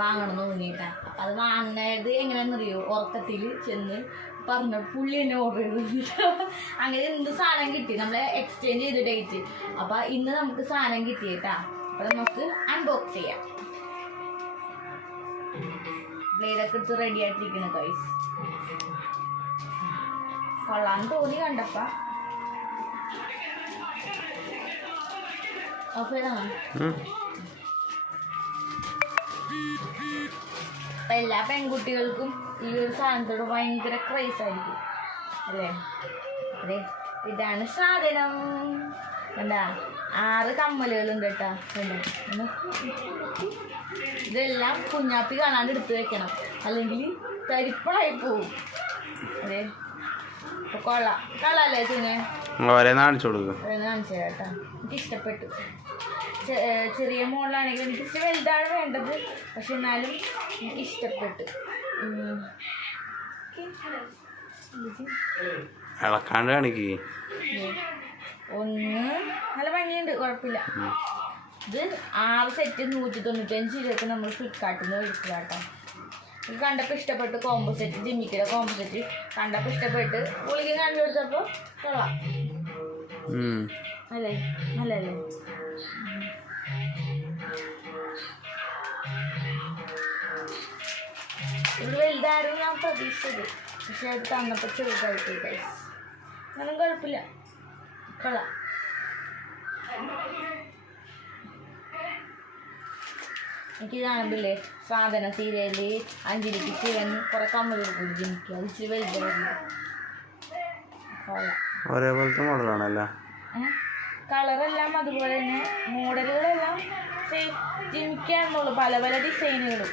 വാങ്ങണമെന്ന് തോന്നിയിട്ടാ. അപ്പം അത് വാങ്ങുന്നത് എങ്ങനെയാണെന്നറിയോ, ഉറക്കത്തിൽ ചെന്ന് പറഞ്ഞു പുള്ളി തന്നെ ഓർഡർ ചെയ്ത് അങ്ങനെ എന്ത് സാധനം കിട്ടി, നമ്മൾ എക്സ്ചേഞ്ച് ചെയ്ത് ഡേറ്റ്. അപ്പം ഇന്ന് നമുക്ക് സാധനം കിട്ടിയിട്ടാ. അപ്പം നമുക്ക് അൺബോക്സ് ചെയ്യാം. ബ്ലേഡൊക്കെ എടുത്ത് റെഡി ആയിട്ടിരിക്കുന്നു ഗൈസ്. കൊള്ളാന്ന് തോന്നി കണ്ടപ്പ. ഓക്കെ എല്ലാ പെൺകുട്ടികൾക്കും ഈ ഒരു സാധനത്തോട് ഭയങ്കര ക്രൈസ് ആയിരിക്കും അല്ലേ? അതെ, ഇതാണ് സാധനം. എന്താ 6 കമ്മലുകളുണ്ട് കേട്ടാ. ഇതെല്ലാം കുഞ്ഞാപ്പി കാണാണ്ട് എടുത്ത് വെക്കണം, അല്ലെങ്കിൽ തരിപ്പണായി പോവും. അതെ, അപ്പൊ കൊള്ളാല്ലേ പിന്നെ കാണിച്ചു കേട്ടാ. എനിക്ക് ഇഷ്ടപ്പെട്ടു. ചെറിയ മോളാണെങ്കിൽ എനിക്ക് ഇച്ചിരി വലുതാണ് വേണ്ടത്, പക്ഷെ എന്നാലും എനിക്ക് ഇഷ്ടപ്പെട്ടു. ഒന്ന് നല്ല ഭംഗിയുണ്ട്, കുഴപ്പമില്ല. ഇത് 6 സെറ്റ് 195 രൂപയ്ക്ക് നമ്മൾ ഫ്ലിപ്കാർട്ടിൽ നിന്ന് മേടിച്ചു കേട്ടോ. ഇത് കണ്ടപ്പോൾ ഇഷ്ടപ്പെട്ടു. കോംബോ സെറ്റ്, ജിമ്മിക്കിയുടെ കോംബോ സെറ്റ് കണ്ടപ്പോൾ ഇഷ്ടപ്പെട്ട് ഗുളിക കാണിച്ചു കൊടുത്തപ്പോൾ കൊള്ളാം അല്ലേ? നല്ലല്ലേ? ഇത് വലുതായിരുന്നു ഞാൻ പ്രതീക്ഷിച്ചത്, പക്ഷെ അത് തന്നപ്പോൾ ചെറുതായിട്ട് ഗൈസ്. ഒന്നും കുഴപ്പമില്ല, കൊള്ളാം. എനിക്ക് കാണുമ്പില്ലേ സാധന സീരിയല് അഞ്ജലിക്ക് ചെയ്യാൻ കുറെ കമ്മലെടുക്കും ജിമിക്ക്. അത് ഇച്ചിരി വലുതായിരുന്നു. കൊള്ളാം. ഒരേപോലത്തെ മോഡലാണല്ലോ. കളറെല്ലാം അതുപോലെ തന്നെ, മോഡലുകളെല്ലാം സെയിം ജിമിക്കാണെന്നുള്ളു, പല പല ഡിസൈനുകളും.